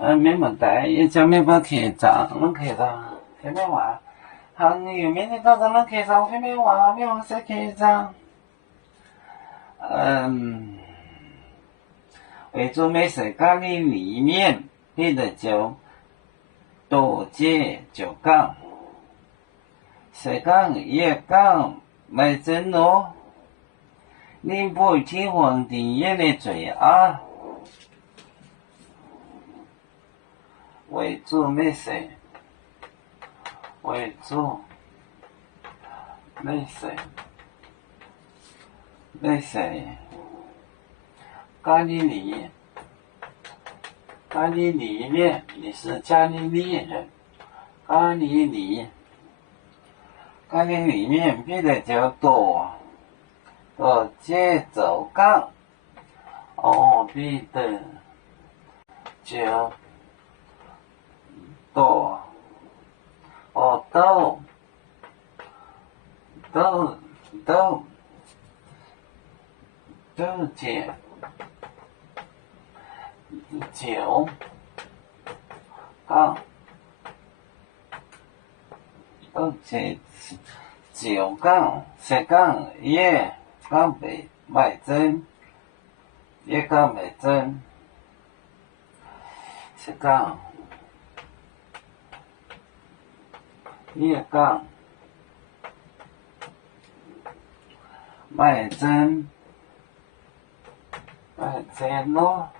没问题，一讲没把客栈，拢客栈，下面话，行业明天早上拢客栈，下面话，没话说客栈。为主美食咖喱里面配的酒，多姐就讲，谁讲也讲，没真咯。你不会听皇帝爷的嘴啊？为主美食，为主美食，美食。咖喱里面你是加利利人，咖喱里面配的酒多节奏感，配的酒多都节酒杠都节酒杠石杠也杠北卖针也杠卖针石杠也杠卖针咯。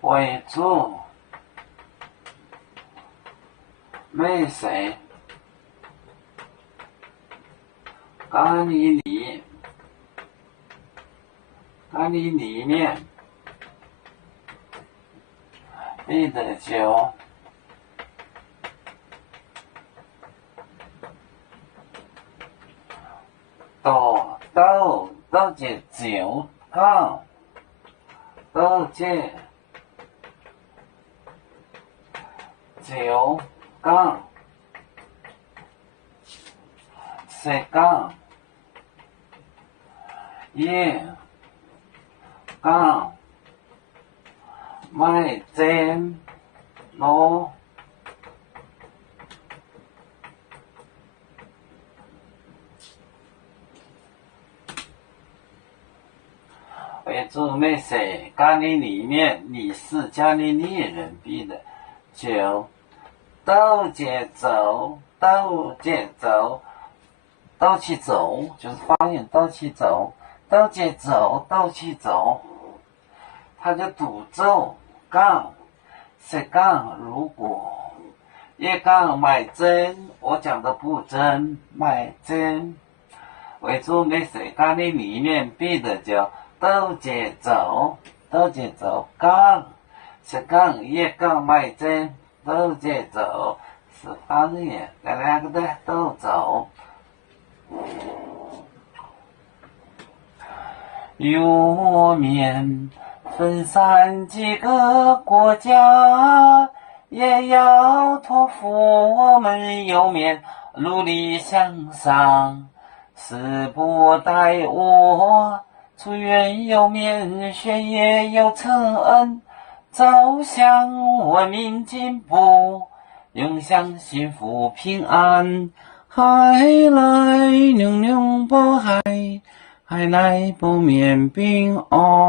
为主美食咖喱里面配的酒都节酒杠都节酒杠石杠也杠卖针咯。为主美食咖喱里面你是加利利人配的酒都节奏就是发音都节奏，它就赌咒杠是杠如果也杠买真，我讲的不真，买真为主美食咖喱里面配的酒都节奏杠是杠也杠买真都节奏是方言，两个的都走。有面分散几个国家，也要托付我们有面努力向上，时不待我出院有面学业有成恩，走向文明进步，永享幸福平安。海来娘娘保海，海来保面平安。